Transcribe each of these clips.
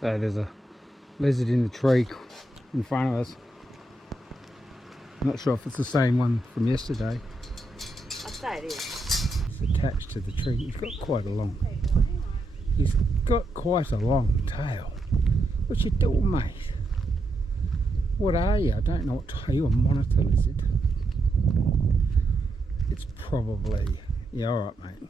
So there's a lizard in the tree in front of us. I'm not sure if it's the same one from yesterday. I'd say it is. It's attached to the tree. He's got quite a long tail. What you doing, mate? What are you? I don't know what are you, a monitor lizard? It's probably, yeah, alright mate.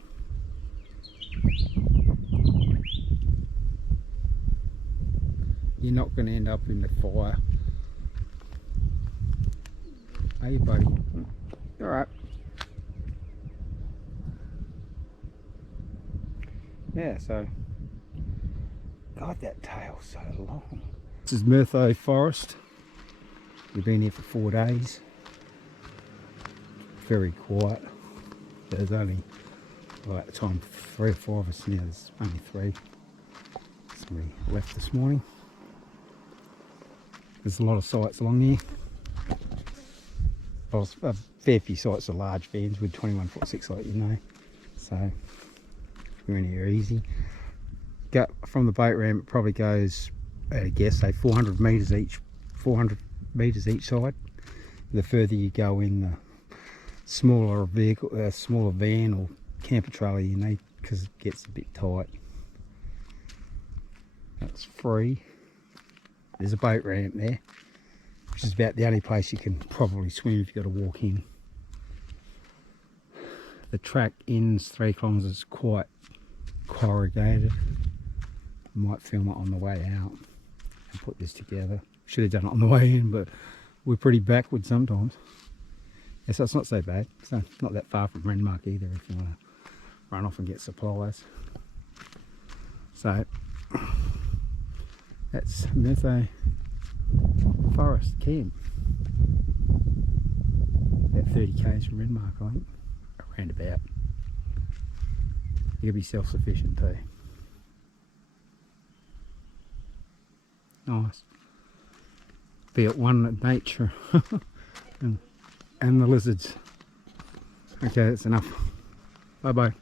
You're not going to end up in the fire. Are you, buddy? Alright. Yeah, so, God, that tail's so long. This is Murtho Forest. We've been here for 4 days. Very quiet. There's only, well, at the time, 3 or 4 of us. Now there's only 3. So we left this morning. There's a lot of sites along here. Well, a fair few sites are large vans with 21'6" like you know. So we're in here easy. Go from the boat ramp, it probably goes, I guess, say 400 metres each. 400 metres each side. The further you go in, the smaller vehicle, smaller van or camper trailer you need, because it gets a bit tight. That's free. There's a boat ramp there, which is about the only place you can probably swim if you've got to walk in. The track ends 3 kilometres, quite corrugated. Might film it on the way out and put this together. Should have done it on the way in, but we're pretty backward sometimes. Yeah, so it's not so bad. It's not that far from Renmark either if you want to run off and get supplies. So that's Murtho Forest Camp. About 30 k's from Renmark, I think. Around about. You'll be self-sufficient too. Nice. Be at one with nature and the lizards. Okay, that's enough. Bye bye.